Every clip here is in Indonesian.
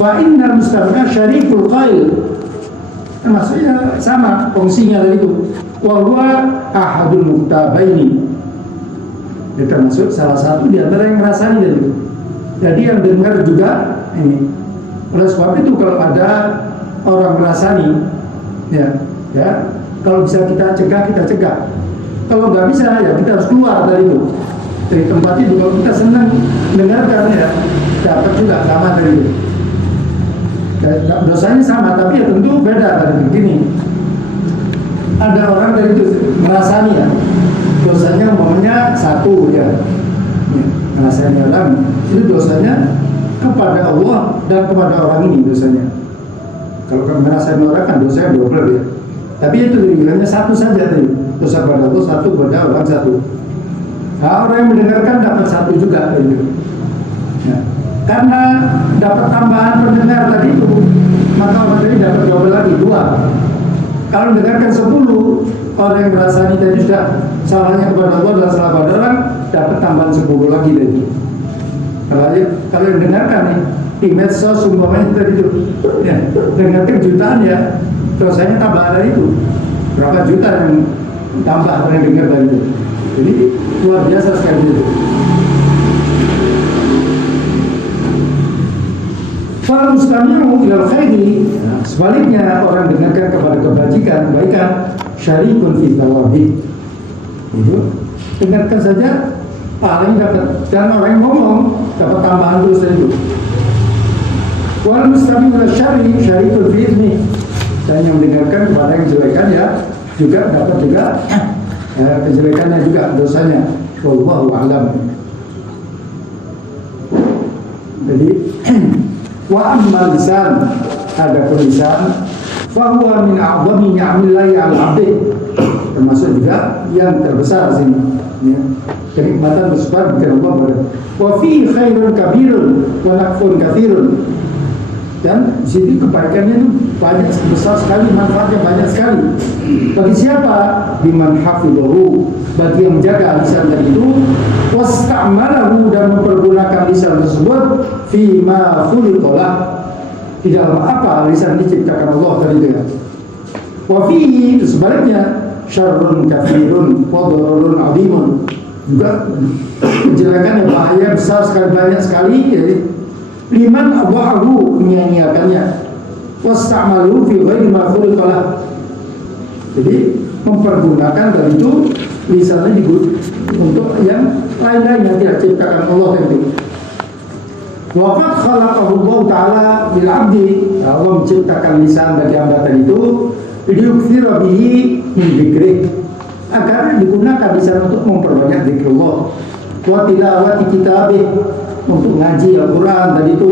Fa innal mustami'a syarikul qail. Maksudnya sama fungsinya dari itu. Wa huwa ahadul muktabaini. Itu termasuk salah satu di antara yang ngerasani dari itu. Jadi yang dengar juga ini. Oleh sebab itu kalau ada orang ngerasani, ya, kalau bisa kita cegah. Kalau nggak bisa, ya kita harus keluar dari itu, dari tempat itu. Kalau kita senang dengarkan, ya dapat juga sama dari itu. Dosanya sama, tapi ya tentu beda dari begini. Ada orang dari itu merasani, ya, dosanya umpamanya 1, ya, merasani orang itu dosanya kepada Allah dan kepada orang ini dosanya. Kalau kamu merasani orang kan dosanya double, ya. Tapi itu hanya 1 saja tadi, dosa kepada Allah 1, kepada orang 1. Nah, orang yang mendengarkan dapat 1 juga dari itu. Ya. Karena dapat tambahan pendengar tadi itu, maka orang tadi dapat double lagi 2. Kalau mendengarkan 10, orang yang merasani tadi sudah salahnya kepada Allah dan salah pada orang, dapat tambahan 10 lagi tadi. Kalau yang dengarkan nih di medsos umpamanya tadi itu, ya, dengarkan jutaan, ya, dosanya tambahan dari itu. Berapa juta yang tambah orang yang dengar dari itu. Jadi luar biasa sekali itu. Kalau mustami'u ilal khairi, sebaliknya orang dengarkan kepada kebaikan, syarikun fi thawabi. Itu dengarkan saja paling dapat, dan orang yang ngomong dapat tambahan terus itu. Wal mustami'u ilal syarri syarikun fi ithmi, dan yang mendengarkan kepada yang jelekan, ya, juga dapat juga kejelekannya juga, dosanya. Wallahu a'lam. Jadi wa amma lisan, ada lisan, fa huwa min a'zami ni'amillahi 'ala 'abdi, termasuk juga yang terbesar sini, ya, kenikmatan bersebar bagi Allah. Wa fi khairun kabirun wa naqfun katsirun, dan di sini kebaikannya itu banyak, besar sekali, manfaatnya banyak sekali. Bagi siapa? Biman hafidhahu, bagi yang menjaga lisan tadi itu, wasta'malahu, dan mempergunakan lisan tersebut fima khuliqalah, di dalam apa lisan diciptakan Allah tadi itu, ya. Wa fihi, itu sebaliknya, syarrun katsirun wa dhararun 'azimun, juga kejelekan yang bahaya besar sekali, banyak sekali, ya. Liman adha'ahu, menyia-nyiakannya, wasta'malu fi ghairi ma khuliqalah, jadi mempergunakan dari itu lisannya untuk yang lain-lain yang tidak ciptakan Allah tadi. Waqad khalaqahu Allah Ta'ala bil 'abdi, Allah menciptakan lisan bagi hamba tadi itu liyukthira bihi min dzikrih, agar digunakan lisan untuk memperbanyak zikrullah, wa tilawati kitabih, untuk ngaji Al-Quran tadi itu,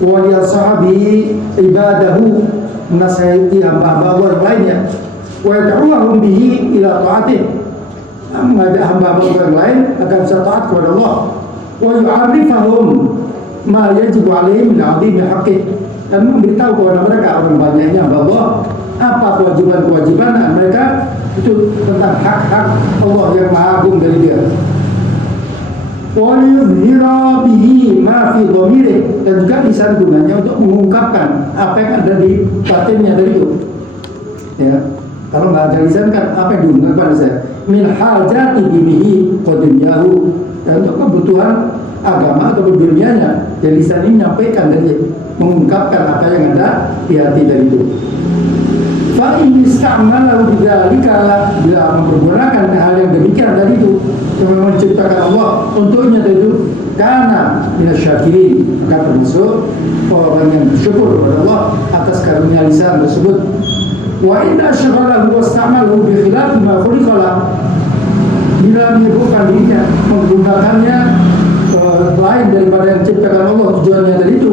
wa ya sahabi ibadahu, menasihati hamba-hamba Allah yang lainnya, wa yad'uhum bihi ila ta'atih, mengajak hamba-hamba Allah yang lain agar bisa taat kepada Allah, wa yu'arrifahum ma yajibu alaihim min 'azimi haqqih, dan memberitahu kepada mereka, orang banyaknya hamba Allah, apa kewajiban-kewajiban mereka itu tentang hak-hak Allah yang maha agung dari dia. Wa yuzhira bihi ma fi dhamirih, dan juga lisan gunanya untuk mengungkapkan apa yang ada di batinnya dari itu, ya. Kalau nggak ada lisan kan apa yang diungkapkan saya min hajati dinihi wa dunyahu, dan untuk kebutuhan agama atau dunianya, jadi lisan ini menyampaikan dari, mengungkapkan apa yang ada di hati dari itu. Fa in ista'malahu bidzalika, bila mempergunakan hal yang demikian tadi itu, yang menciptakan Allah untuknya tadi itu, karena minasyakirin, maka termasuk orang yang bersyukur kepada Allah atas karunia lisan tersebut. Wa inna syaghalahu wasta'malahu bi khilafi ma khuliqalah, bila menyebutkan dirinya menggunakannya lain daripada yang diciptakan Allah tujuannya tadi itu,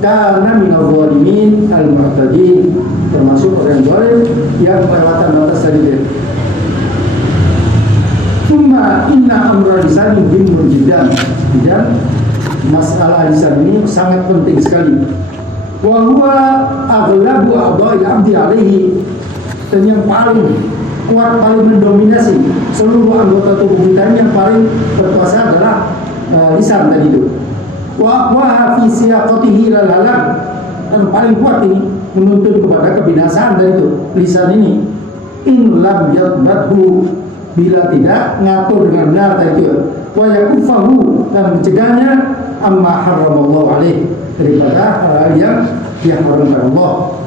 karena minal zalimin al-mu'tadin, termasuk orang zalim yang melewatkan batas tadi itu. Cuma inna amra lisan muhimun jiddan, dan masalah lisan ini sangat penting sekali. Wa huwa aghlabu a'dha'il 'abdi 'alaihi, dan yang paling kuat, paling mendominasi seluruh anggota tubuh kita, yang paling berkuasa adalah lisan tadi itu. Wa fi siyaqatihi lal halak, yang paling kuat ini menuntun kepada kebinasaan dari itu lisan ini. In lam yadbathu, bila tidak ngatur dengan benar tadi itu, wa yakufahu, dan mencegahnya amma haramallahu alaih, daripada hal yang diharamkan Allah.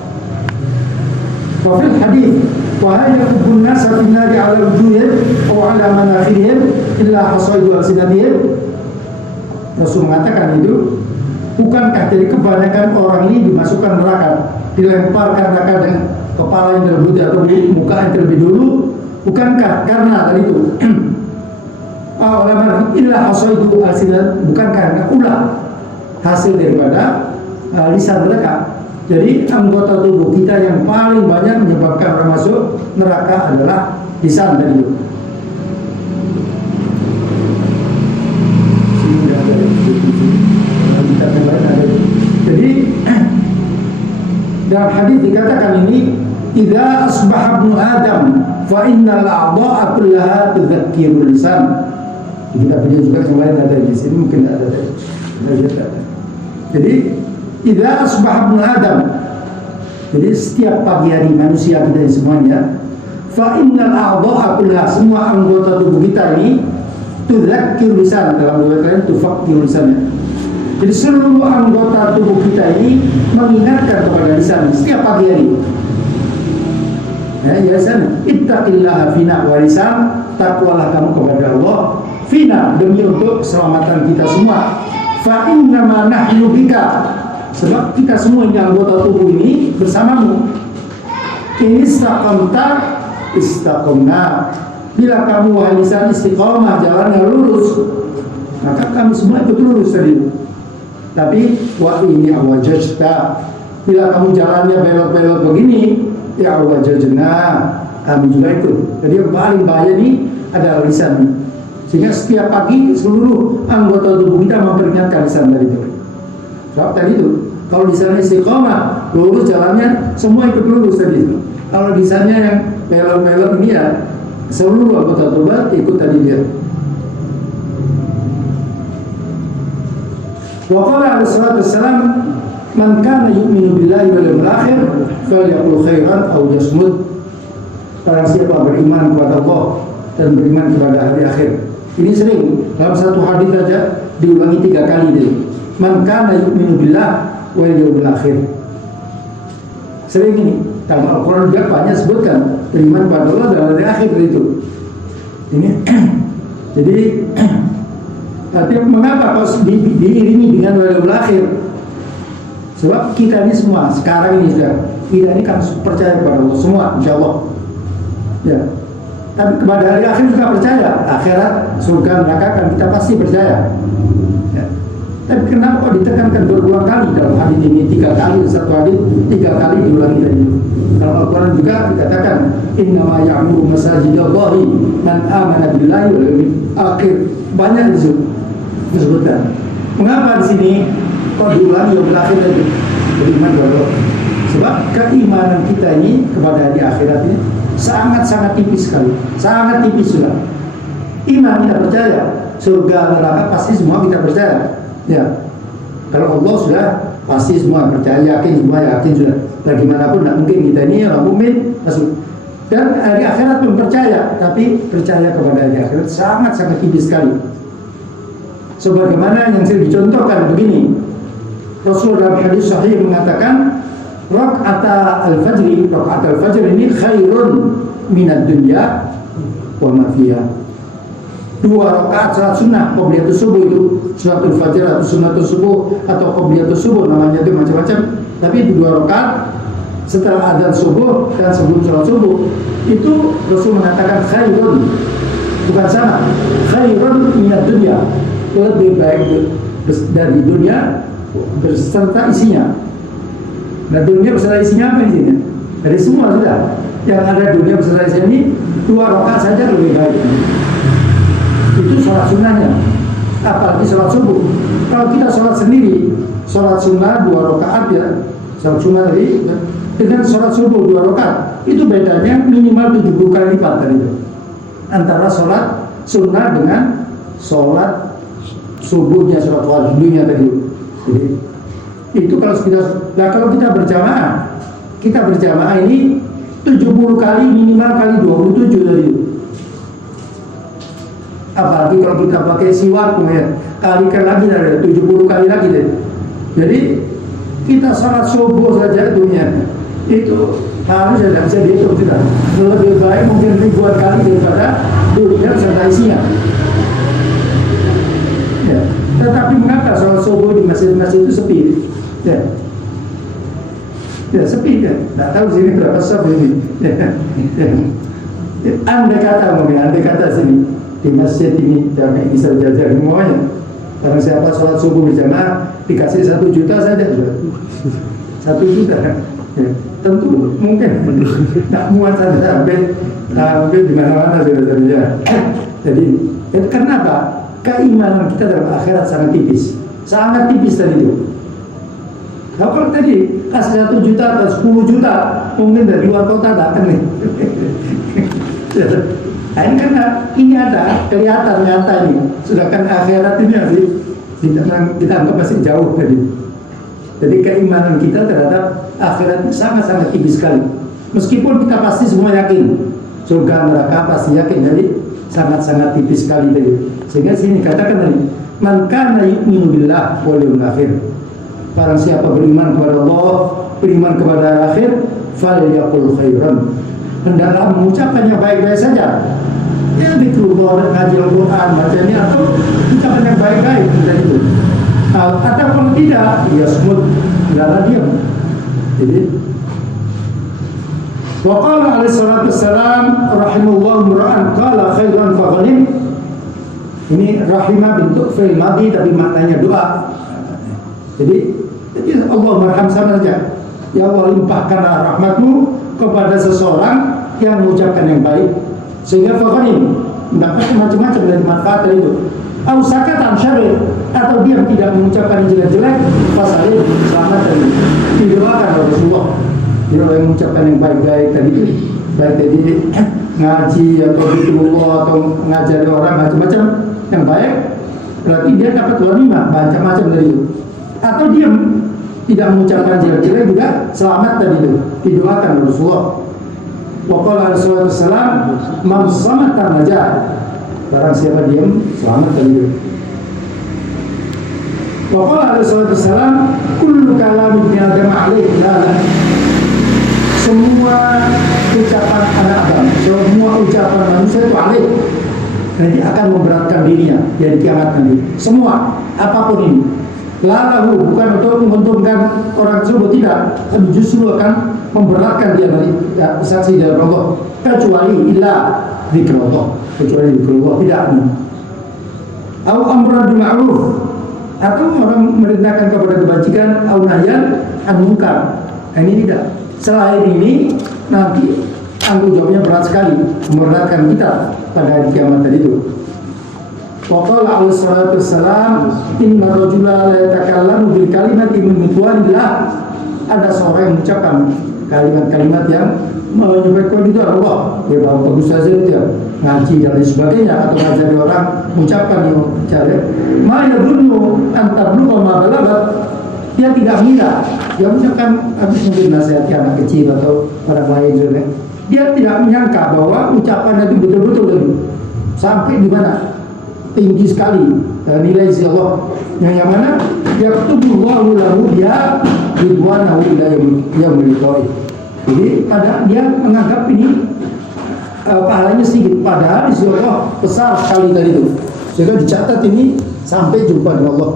Wa fil hadits wa yakubun nasa fin nari ala wujuhihim aw ala manakhirihim illa hasaidu alsinatihim. Rasul mengatakan itu, bukankah dari kebanyakan orang ini dimasukkan neraka, dilemparkan neraka dengan kepala yang terlebih dahulu atau muka yang terlebih dulu? Bukankah karena tadi itu ulama illa hasaidu alsinat, bukankah karena ulah hasil daripada lisan mereka? Jadi anggota tubuh kita yang paling banyak menyebabkan orang masuk neraka adalah lisan tadi itu. Jadi dalam hadis dikatakan ini, idza asbaha ibnu adam fa innal a'dha'a kullaha tudzakkirul lisan. Kita punya juga yang lain ada di sini, mungkin ada. Jadi idza asbaha ibnu adam, jadi setiap pagi hari manusia kita ini semuanya, fa innal a'dha'a kullaha, semua anggota tubuh kita ini tudzakkirul lisan, dalam riwayat lain tufakkirul lisan. Jadi seluruh anggota tubuh kita ini mengingatkan kepada lisan setiap pagi hari. Ya sana, ittaqillaha fina wa lisan, takwalah kamu kepada Allah fina, demi untuk keselamatan kita semua. Fa innama nahnu bika, sebab kita semua ini anggota tubuh ini bersamamu. In istaqamta istaqamna, bila kamu wahai lisan istiqamah, jalannya lurus, maka kami semua ikut lurus tadi. Tapi wa ini awajajta, bila kamu jalannya belok-belok begini, ya awajajna, kami juga ikut. Jadi yang paling bahaya ini adalah lisan. Sehingga setiap pagi seluruh anggota tubuh kita memperingatkan lisan dari itu. Sebab tadi itu, kalau lisannya istiqamah, lurus jalannya, semua ikut lurus tadi itu. Kalau lisannya yang belok-belok ini ya, seluruh anggota tubuh ikut tadi dia. Wa qala alaihi salatu wassalam, man kana yu'minu billahi wal yawmil akhir falyaqul khairan aw yasmut. Barang siapa beriman kepada Allah dan beriman kepada hari akhir. Ini sering dalam satu hadis saja diulangi 3 kali deh. Man kana yu'minu billahi wal yawmil akhir. Sering ini dalam Al-Qur'an juga banyak sebutkan beriman kepada Allah dan hari akhir itu. Ini jadi tapi mengapa kau diiringi dengan wal akhir? Sebab kita ini semua sekarang ini sudah, kita ini kan percaya kepada Allah semua, insya Allah. Ya. Tapi kepada hari akhir juga percaya, akhirat, surga, neraka kan kita pasti percaya. Ya. Tapi kenapa kok ditekankan berulang kali dalam hadis ini 3 kali, satu hadis 3 kali diulangi tadi? Dalam Al-Quran juga dikatakan, innama ya'muru masajidallahi man amana billahi wal yawmil akhir. Banyak disebutkan. Mengapa di sini kok diulangi yang berakhir tadi? Beriman kepada Allah. Sebab keimanan kita ini kepada hari akhirat ini sangat-sangat tipis sekali, sangat tipis sudah. Iman kita percaya, surga neraka pasti semua kita percaya. Ya, kalau Allah sudah pasti semua percaya, yakin sudah. Bagaimanapun tidak mungkin kita ini orang mukmin masuk. Dan hari akhirat pun percaya, tapi percaya kepada hari akhirat sangat-sangat tipis sekali. Sebagaimana yang sering dicontohkan begini, Rasul dalam hadis sahih mengatakan, rakaat al-fajr ini khairun minad dunya wa ma fiha. 2 rakaat salat sunnah qobliyatus subuh itu, salatul fajr atau sunnatus subuh atau qobliyatus subuh, namanya itu macam-macam. Tapi itu 2 rakaat setelah adzan subuh dan sebelum salat subuh, itu Rasul mengatakan khairun, bukan sama, khairun minad dunya, lebih baik dari dunia beserta isinya. Nah, dunia beserta isinya apa isinya? Dari semua sudah. Yang ada dunia beserta isinya ini 2 rakaat saja lebih baik. Itu sholat sunnahnya. Apalagi sholat subuh. Kalau kita sholat sendiri, sholat sunnah 2 rakaat ya, sholat sunnah tadi dengan sholat subuh 2 rakaat, itu bedanya minimal 70 kali lipat dari itu. Antara sholat sunnah dengan sholat subuhnya, sholat wajibnya tadi. Jadi Itu kalau kita berjamaah ini 70 kali minimal kali 27 tadi. Apalagi kalau kita pakai siwak ya, kalikan lagi dari 70 kali lagi deh. Jadi kita salat subuh saja dunia itu harus tidak bisa dihitung kita. Lebih baik mungkin ribuan kali daripada dunia serta isinya. Ya. Tetapi mengapa sholat subuh di masjid-masjid itu sepi? Ya, sepi kan? Tidak tahu sini berapa saf ini. Andai kata sini di masjid ini jangan bisa jajar semuanya. Karena siapa sholat subuh berjamaah dikasih 1 juta saja sudah. 1 juta. Ya, tentu mungkin tak muat sampai di mana-mana sudah. Jadi kenapa? Keimanan kita dalam akhirat sangat tipis tadi itu. Kalau tadi kasih 1 juta atau 10 juta mungkin dari luar kota datang nih. Ini karena ini ada kelihatan nyata ini. Sedangkan akhirat ini kita anggap masih jauh tadi. Jadi keimanan kita terhadap akhirat sangat-sangat tipis sekali. Meskipun kita pasti semua yakin surga neraka pasti yakin, jadi sangat-sangat tipis sekali tadi. Sehingga sini katakan tadi, man kana yu'minu billah wal yawmil akhir. Barang siapa beriman kepada Allah, beriman kepada akhir, falyaqul khairan. Hendaklah mengucapkan yang baik-baik saja. Ya zikrullah dan ngaji Al-Qur'an bacanya atau ucapan yang baik-baik dan itu. Atau kalau tidak, ya semut adalah diam. Jadi wa qala alaihi salatu wassalam rahimallahu mura'an qala khairan fa ghanim. Ini rahimah bentuk fi'il madhi tapi maknanya doa. Jadi Allah marham sama saja. Ya Allah limpahkanlah rahmatmu kepada seseorang yang mengucapkan yang baik sehingga faghanim mendapatkan macam-macam dari manfaat dari itu. Au sakatan syarr atau dia tidak mengucapkan yang jelek-jelek pasalnya selamat dari didoakan oleh Rasulullah. Dia yang mengucapkan yang baik-baik tadi itu baik tadi ngaji atau zikrullah atau ngajari orang macam-macam yang baik, berarti dia dapat ghanimah macam-macam dari itu. Atau dia tidak mengucapkan jelek-jelek juga selamat dari itu, didoakan oleh Rasulullah. Wa qala alaihi wasallam man samata najah. Barang siapa diam selamat dari itu. Wa qala alaihi wasallam kullu kalam ibn adam alaihi la. Semua ucapan anak Adam, semua ucapan manusia itu alaihi. Nanti akan memberatkan dirinya di kiamat nanti. Semua apapun ini. Lalu bukan untuk menguntungkan orang tersebut, tidak, tapi justru akan memberatkan dia dari saksi dalam Allah. Kecuali illa zikrullah, kecuali zikrullah tidak ini. Au amran bil ma'ruf, atau orang merintahkan kepada kebajikan, au nahyan an munkar. Ini tidak. Selain ini nanti tanggung jawabnya berat sekali, memberatkan kita pada hari kiamat tadi itu. Wa qala alaihi salatu wassalam inna rajula la yatakallamu bil kalimati min ridwanillah. Ada seorang yang mengucapkan kalimat-kalimat yang menyebutkan itu Allah. Dia bagus saja dia ngaji dan lain sebagainya atau ngajari orang mengucapkan yang jelek. Ma yadunnu an tablugha ma balagat. Dia tidak mengira, dia mengucapkan habis mungkin nasihati anak kecil atau orang lain juga. Dia tidak menyangka bahwa ucapan itu betul-betul sampai di mana tinggi sekali nilai si Allah yang mana yaktubullahu lahu biha ridwanahu ila yaumil qiyamah. Jadi dia menganggap ini pahalanya sedikit, padahal isi Allah besar sekali tadi itu, sehingga dicatat ini sampai jumpa dengan Allah.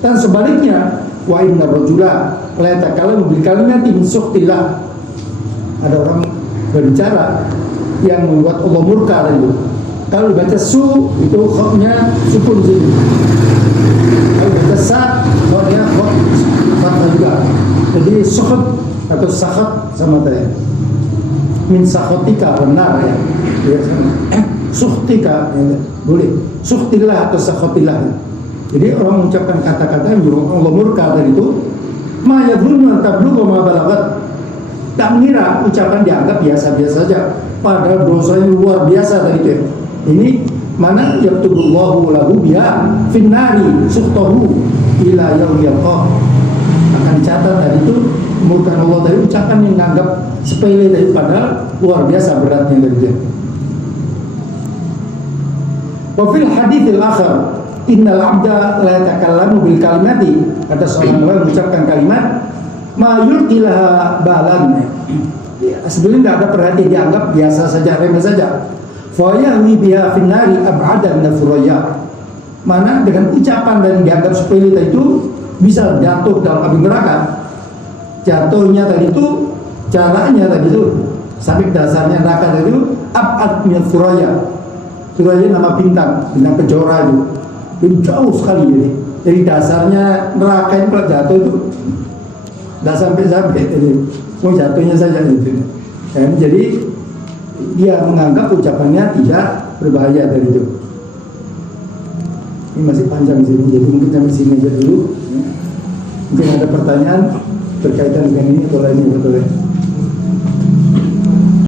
Dan sebaliknya wa inna rajula la yatakallamu bil kalimati min sukhtillah. Ada orang berbicara yang membuat Allah murka tadi itu. Kalau dibaca su itu khotnya sukun sini. Kalau dibaca sa khotnya khot fathah juga. Jadi sukhut atau sakhat sama tadi. Min sakhatika benar ya. Ya sama. Sukhtika ya, boleh. Sukhtillah atau sakhatillah. Jadi orang mengucapkan kata-kata yang menyebabkan Allah murka tadi itu, ma yadhunnu an tablugha ma balagat. Tak mengira ucapan dianggap biasa-biasa saja, padahal dosanya luar biasa tadi itu. Ini mana yaktubullahu lahu biha finnari sukhtahu ila yaumil qiyamah. Akan dicatat tadi itu murka Allah tadi, ucapan yang menganggap sepele tadi, padahal luar biasa beratnya dari dia. Wa fil haditsil akhar, innal abda la yatakallamu bil kalimati, kata seorang orang mengucapkan kalimat ma yulqilaha balan. Ya, sebenarnya tidak ada perhatian, dianggap biasa saja, remeh saja. Fa yahwi biha finnari ab'ada min al-furaya. Mana dengan ucapan dan dianggap sepele itu bisa jatuh dalam api neraka. Jatuhnya tadi itu, caranya tadi itu sampai dasarnya neraka tadi itu ab'ad min al-furaya. Suraya nama bintang kejora itu. Itu jauh sekali jadi. Jadi dasarnya neraka itu kalau jatuh itu tidak sampai itu. Mau jatuhnya saja itu. Dan jadi dia menganggap ucapannya tidak berbahaya dari itu. Ini masih panjang sini, jadi mungkin sampai sini aja dulu. Mungkin ada pertanyaan berkaitan dengan ini atau lainnya, betul ya?